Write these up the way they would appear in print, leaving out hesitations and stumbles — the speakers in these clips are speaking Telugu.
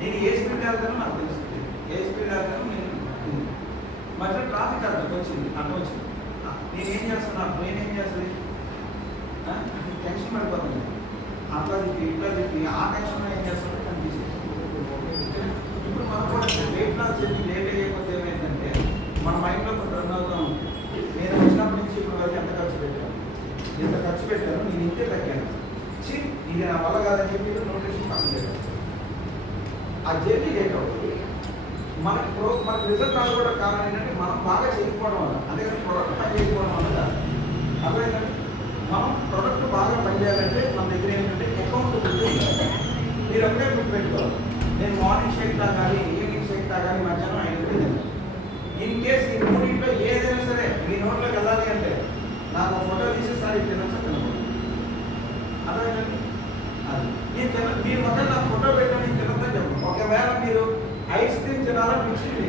నేను ఏ స్పీడ్ వెళ్తానో నాకు తెలుస్తుంది, ఏ స్పీడ్ వెళ్తానో నేను మధ్యలో ట్రాఫిక్ అర్థం వచ్చింది. నేనేం చేస్తున్నాను, నేనేం చేస్తుంది టెన్షన్ పడిపోతుంది. అట్లా తిప్పి ఇట్లా తిప్పి ఆ టెన్షన్లో ఏం చేస్తుందో కనిపిస్తుంది. ఇప్పుడు మనం కూడా వెయిట్ లాస్ చేసి లేట్ అయ్యకపోతే ఏమైందంటే మన మైండ్లో కొంత రన్ అవుతూ ఉంటుంది. నేను వచ్చినప్పటి నుంచి ఇప్పుడు వరకు ఎంత ఖర్చు పెట్టాను, నేను ఇంతే తగ్గాను, ఇది నా వల్ల కాదని చెప్పి నోటిఫికేషన్ పక్కన పెట్టాను. ఆ జర్నీ లేట్ అవుతుంది. మనకి రిజల్ట్ రాకపోవడం కారణం ఏంటంటే మనం బాగా చేయకపోవడం వల్ల, అదే ప్రొడక్ట్ పని చేయకపోవడం వల్ల కాదు. అర్థమైందండి. మనం ప్రొడక్ట్ బాగా పనిచేయాలంటే మన దగ్గర ఏంటంటే అకౌంటబిలిటీ. మీరు ఒకటే గుర్తుపెట్టుకోవాలి, నేను మార్నింగ్ షేక్ తాగాలి, ఈవినింగ్ షేక్ తాగాలి, మధ్యాహ్నం 5 తినాలి. ఇన్ కేస్ ఈ మూడింట్లో ఏదైనా సరే మీ నోట్లోకి వెళ్ళాలి అంటే నాకు ఫోటో తీసేసారి తినొచ్చా తినకూడదు. అర్థమైందండి. అది మీరు మొదలు నాకు ఫోటో పెట్టని తినొద్దని చెప్పండి. ఒకవేళ మీరు ఐస్ క్రీమ్ తినాలని మిక్సింది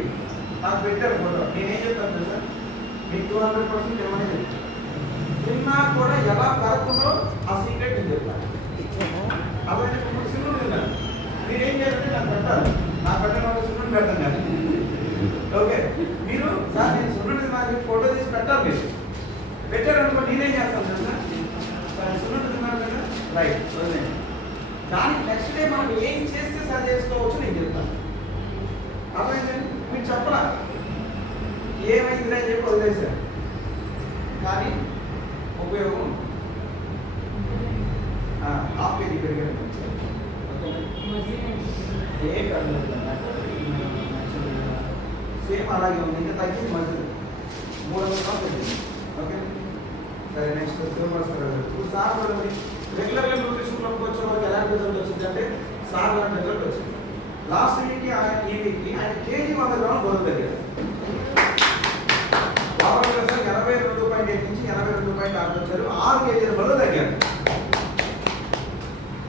నాకు పెట్టారు ఫోటో, నేనేం చెప్తాను సార్, మీకు 200% ఏమని చెప్తాను. తిన్నా కూడా ఎలా పెరగకుండా ఆ సీక్రెట్ నేను చెప్తాను. అలాగే ఇప్పుడు సినిమా తిన్నాను, మీరేం చేయాలంటే నాకు పెట్టాలి, నాకు పెట్టిన సినిమా పెడతాను కానీ ఓకే. మీరు సార్ నేను సున్నుండి నాకు ఫోటో తీసి పెట్టాలి, మీరు పెట్టారనుకో నేనేం చేస్తాను సార్ సున్నుండి తిన్నాను కదా రైట్. దానికి నెక్స్ట్ డే మనం ఏం చేస్తే సరి చేసుకోవచ్చు నేను చెప్తాను. అర్థమైందండి. మీరు చెప్పరా ఏమైంది అని చెప్పి వదిలేశారు, కానీ ఉపయోగం హాఫ్ కేజీ పెరిగారు ఏం కాదు, సేమ్ అలాగే ఉంది, ఇంకా తగ్గింది మధ్యలో 300 గ్రాములు తగ్గింది. ఓకే సరే. నెక్స్ట్ ఇప్పుడు సార్ రెగ్యులర్గా న్యూట్రిషన్లోకి వచ్చే వాళ్ళకి ఎలాంటి రిజల్ట్ వచ్చింది అంటే సార్ లాంటి రిజల్ట్ వచ్చింది. లాస్ట్ వీక్కి ఈ వీక్కి ఆయన కేజీ 100 గ్రాములు బరువు తగ్గారు. 82.8 నుంచి 82.6 వచ్చారు. 6 కేజీల బరువు తగ్గారు.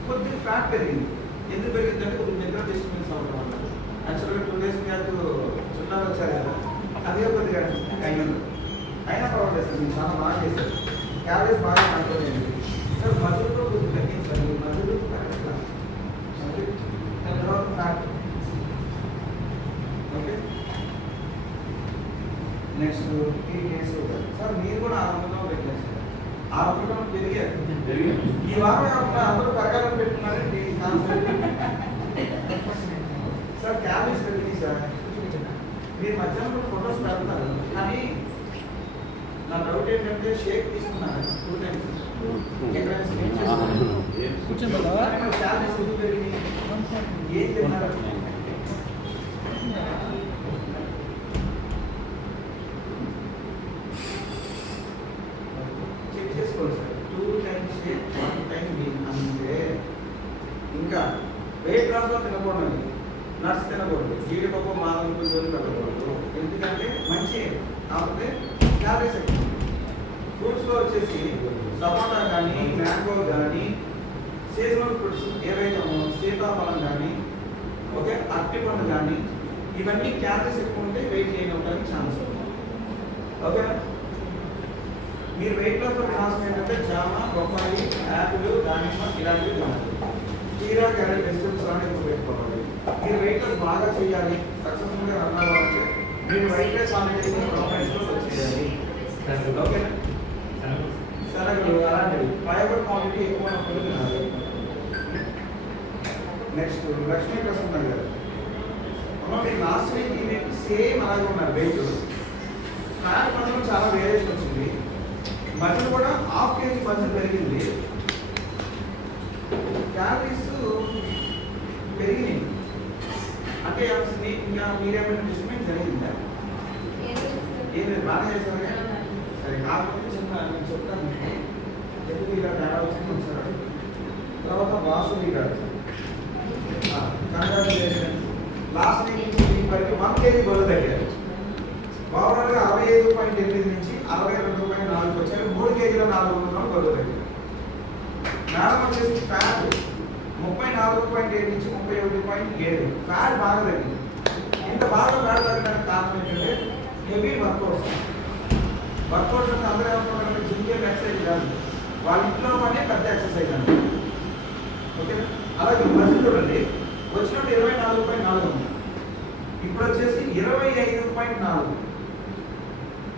కొద్దిగా ఫ్యాట్ పెరిగింది. ఎందుకు పెరిగిందంటే కొద్దిగా నిద్ర డిస్టర్బెన్స్ అవడం వల్ల. యాక్చువల్గా 2 days బ్యాక్ చుట్టాలు వచ్చారు కదా, అదే కొద్దిగా అయినా పర్వాలేదు సార్, మీరు చాలా బాగా చేశారు, క్యాలరీస్ బాగా కంట్రోల్ అయ్యింది సార్. మధ్యలో కొద్దిగా తగ్గింది సార్, మీ మధ్యలో తర్వాత fat. Okay next 3 days sir మీరు కూడా 600 పెట్టారు సార్, 600 పెరిగారు. ఈ వారం అందరూ పెరగాలని పెట్టుకున్నారండి సార్. క్యాలరీస్ పెరిగింది సార్. మీరు మధ్యాహ్నం ఫొటోస్ పెడతారు, కానీ నా డౌట్ ఏంటంటే షేక్ తీసుకున్నారు 2 times క్యాలరీస్ ఎందుకు పెరిగింది, ఏం తిన్నారు? చెక్ చేసుకోండి సార్. 2 times షేక్ 1 time అంటే ఇంకా వెయిట్ లాస్లో తినకూడదు, నట్స్ తినకూడదు, జీడిపప్పు బాదం పువ్వులు పెట్టకూడదు. ఎందుకంటే మంచి కాకపోతే క్యాలరీస్ ఎక్కువ. ఫ్రూట్స్లో వచ్చేసి సపోటా కానీ, మ్యాంగో కానీ, సీజనల్ ఫ్రూట్స్ ఏవైతే సీతాఫలం కానీ, ఓకే అరటిపండు కానీ, ఇవన్నీ క్యాలరీస్ ఎక్కువ ఉంటే వెయిట్ గెయిన్ అవ్వడానికి ఛాన్స్ ఉంది. ఓకేనా. మీరు వెయిట్ లాస్ తినాల్సిన ఏంటంటే జామ, బొప్పాయి, యాపిల్, దానిమ్మ ఇలాంటివి తినాలి. కీరా, క్యారెట్, వెజిటబుల్స్ అని ఎక్కువ పెట్టుకోవాలి. మీరు వెయిట్ లాస్ బాగా చేయాలి, సక్సెస్ఫుల్గా రన్ అవ్వాలంటే మీరు వైట్ రైస్ ఆల్రెడీ ప్రోగ్రామ్స్లో వచ్చేయాలి. ఓకేనా. శనగలు అలాంటివి ఫైబర్ క్వాంటిటీ ఎక్కువ ఉన్నప్పుడు తినాలి. నెక్స్ట్ లక్ష్మీ ప్రసన్న గారు లాస్ట్ వీక్ ఈ వీక్ సేమ్ అలాగే ఉన్నారు. వెయిట్ ఫ్యాట్ మధ్యలో చాలా వేరియేషన్ వచ్చింది, మధ్యలో కూడా 1/2 kg మధ్య పెరిగింది, క్యాలరీస్ పెరిగినాయి. అంటే ఇంకా మీరేమైనా డిస్టర్బెన్స్ జరిగిందా? ఏం లేదు, బాగా చేశారు కదా. సరే కాకపోతే చిన్న నేను చెప్తాను, ఎందుకు ఇలా తేడా వచ్చింది సార్. తర్వాత వాసువి గారు కంగ్రాచులేషన్. లాస్ట్ వీక్ నుంచి వీక్ వరకు 1 kg బరువు తగ్గారు. ఓవరాల్గా 65.8 నుంచి 62.4 వచ్చారు. 3 kg 400 గ్రాములు బరువు తగ్గారు. మేడం వచ్చేసి ఫ్యాట్ 34.8 నుంచి 31.7. ఫ్యాట్ బాగా తగ్గింది. ఇంత బాగా ఫ్యాట్ తగ్గడానికి కారణం ఏంటంటే హెవీ వర్కౌట్స్. వర్కౌట్స్ అంటే అందరూ ఏమనుకుంటారంటే జిమ్ ఎక్సర్సైజ్ కాదు, వాళ్ళ ఇంట్లో పనే పెద్ద ఎక్సర్సైజ్ అండి. ఓకేనా. అలాగే మధ్య చూడండి, వచ్చినప్పుడు 24.4 ఉంది. ఇప్పుడు వచ్చేసి 25.4.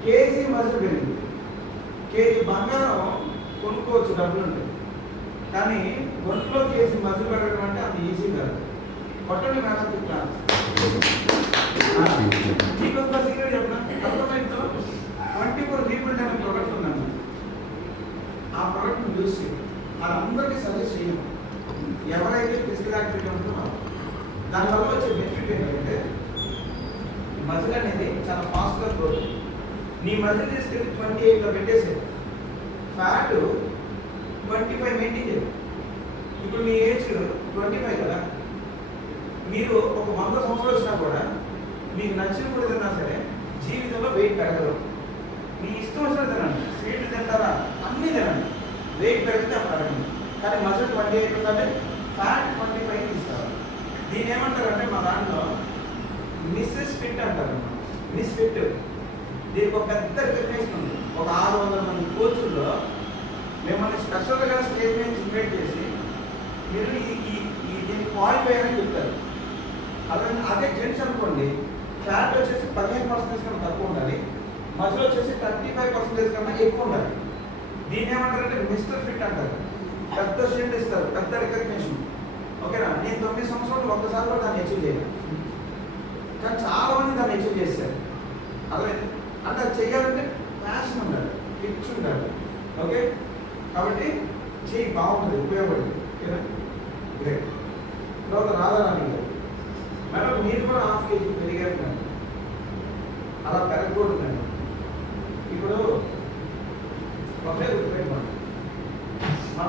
కేజీ మజిల్ పెరిగింది. కేజీ బంగారం కొనుక్కోవచ్చు, డబ్బులు ఉంటాయి, కానీ ఒంట్లో కేజీ మజిల్ పెరగడం అంటే అంత ఈజీ కాదు. కొట్టండి మ్యాథమెటిక్ క్లాస్. మీకు ఒక సీక్రెట్ చెప్పిన అర్థమైందో 24 రీబిల్డ్ అనే ప్రోడక్ట్ ఉందండి. ఆ ప్రోడక్ట్ని యూజ్ చేయండి. వాళ్ళందరికీ సజెస్ట్ చేయండి. ఎవరైతే ఫిజికల్ యాక్టివిటీ ఉంటుందో దానివల్ల వచ్చే బెనిఫిట్ ఏంటంటే మజిల్ అనేది చాలా ఫాస్ట్గా గ్రోత్. నీ మజిల్ తీసుకెళ్ళి 28లో పెట్టేసే, ఫ్యాట్ 25 మెయింటైన్ చేయాలి. ఇప్పుడు మీ ఏజ్ 25 కదా, మీరు ఒక 100 సంవత్సరాలు వచ్చినా కూడా మీకు నచ్చిన ఫుడ్ తిన్నా సరే జీవితంలో వెయిట్ పెరగదు. మీ ఇష్టం వచ్చిన తినండి, స్వీట్లు తింటారా అన్నీ తినండి, వెయిట్ పెరిగితే అప్పుడు అడగండి. కానీ మజిల్ 28 ఉందంటే ఫ్యాట్ 25 ఇస్తారు. దీన్ని ఏమంటారంటే మా దాంట్లో మిస్సెస్ ఫిట్ అంటారు. మిస్ ఫిట్, దీనికి ఒక పెద్ద రికగ్నేషన్ ఉంది. ఒక 600 మంది కోచుల్లో మిమ్మల్ని స్పెషల్గా స్టేజ్ మీద ఇన్వైట్ చేసి మీరు దీన్ని క్వాలిఫై అని చెప్తారు. అదే జెంట్స్ అనుకోండి, ఫ్యాట్ వచ్చేసి 15% కన్నా తక్కువ ఉండాలి, మజిల్ వచ్చేసి 35% కన్నా ఎక్కువ ఉండాలి. దీన్ని ఏమంటారంటే మిస్టర్ ఫిట్ అంటారు. పెద్ద షీల్డ్ ఇస్తారు, పెద్ద రికగ్నేషన్. ఓకేనా? నేను 9 సంవత్సరాలు ఒక్కసారి కూడా దాన్ని అచీవ్ చేయను, కానీ చాలా మంది దాన్ని అచీవ్ చేశారు. అదే అంటే అది చెయ్యాలంటే ప్యాషన్ ఉండాలి, పిచ్ ఉండాలి. ఓకే, కాబట్టి చెయ్యి, బాగుంటుంది, ఉపయోగపడుతుంది. ఓకేనా? గ్రేట్. తర్వాత రాధారాణి గారు, మేడం మీరు కూడా 1/2 kg పెరిగారు మేడం. అలా పెరగకూడదు మేడం. ఇప్పుడు ఒకే గుర్తుపెట్టుకోండి,